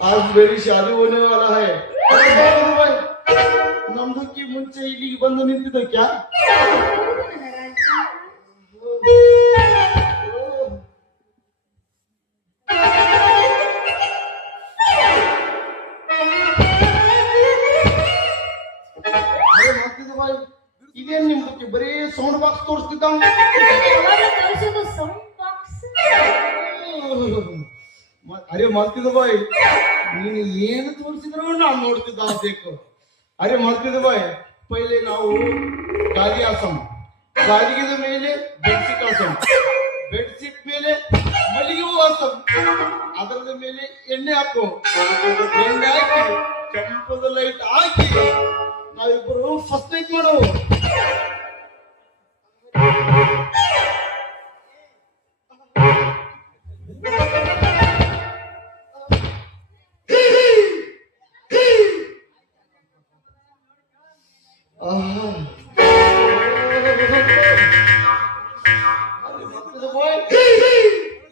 आज मेरी शादी होने वाला है ನಮ್ದಕ್ಕೆ ಮುಂಚೆ ಇಲ್ಲಿಗೆ ಬಂದು ನಿಂತಿದ್ದಕ್ಯಾ ಇದೇನ್ ನಿಮ್ದಕ್ಕೆ ಬರೀ ಸೌಂಡ್ ಬಾಕ್ಸ್ ತೋರಿಸ್ತಿದ್ದ ಅರೆ ಮಾಡ್ತಿದ್ದ ಬಾಯ್ ನೀನು ಏನು ತೋರಿಸಿದ್ರು ನಾನು ನೋಡ್ತಿದ್ದ ಬೇಕು ಅರೆ ಮಾಡ್ತಿದ್ದ ಬಾಯ್ ಪೈಲೆ ನಾವು ಗಾದಿ ಆಸಂ ಗಾದಿಗೆದ ಮೇಲೆ ಬೆಡ್ಶೀಟ್ ಆಸಂ ಬೆಡ್ಶೀಟ್ ಮೇಲೆ ಮಲ್ಲಿಗೆ ಹೂ ಆಸಂ ಅದರದ ಮೇಲೆ ಎಣ್ಣೆ ಹಾಕು ಎಣ್ಣೆ ಹಾಕಿ ಕೆಂಪದ ಲೈಟ್ ಹಾಕಿ ನಾವಿಬ್ಬರು ಫಸ್ಟ್ ನೈಟ್ ಮಾಡೋ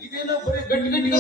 ಇದೇನೋ ಬರೀ ಗಟ್ಟಿ ಗಟ್ಟಿ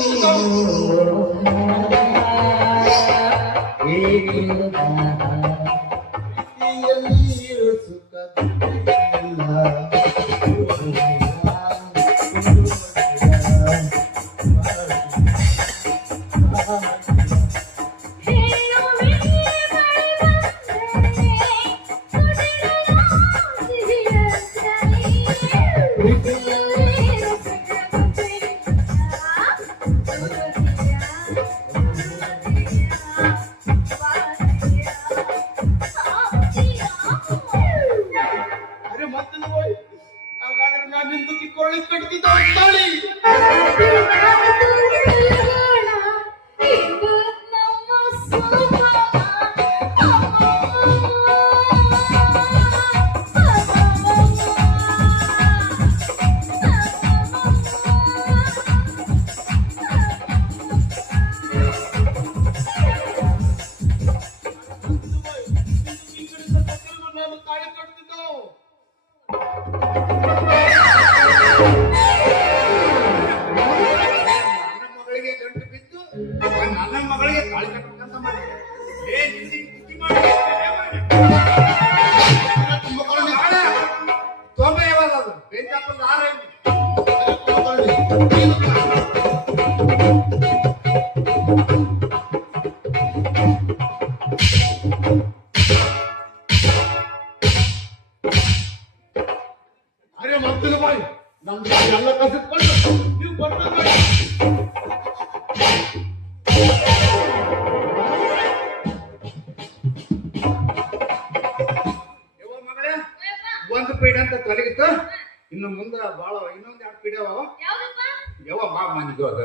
ಅರೆ ಮಾಡ್ತಿಲ್ಲ ಬಾಯ್ ನಮ್ದು ಎಲ್ಲ ಕಸಿಟ್ಕೊಂಡು ನೀವು ಬರ್ಬೇಕು ಒಂದು ಪೀಡೆ ಅಂತ ತೊಲಗಿತ್ತು ಇನ್ನು ಮುಂದೆ ಬಾಳ ಇನ್ನೊಂದು 2 ಪೀಡೆ ಯಾವ ಬಾ ಮನಿಗೂ ಅದ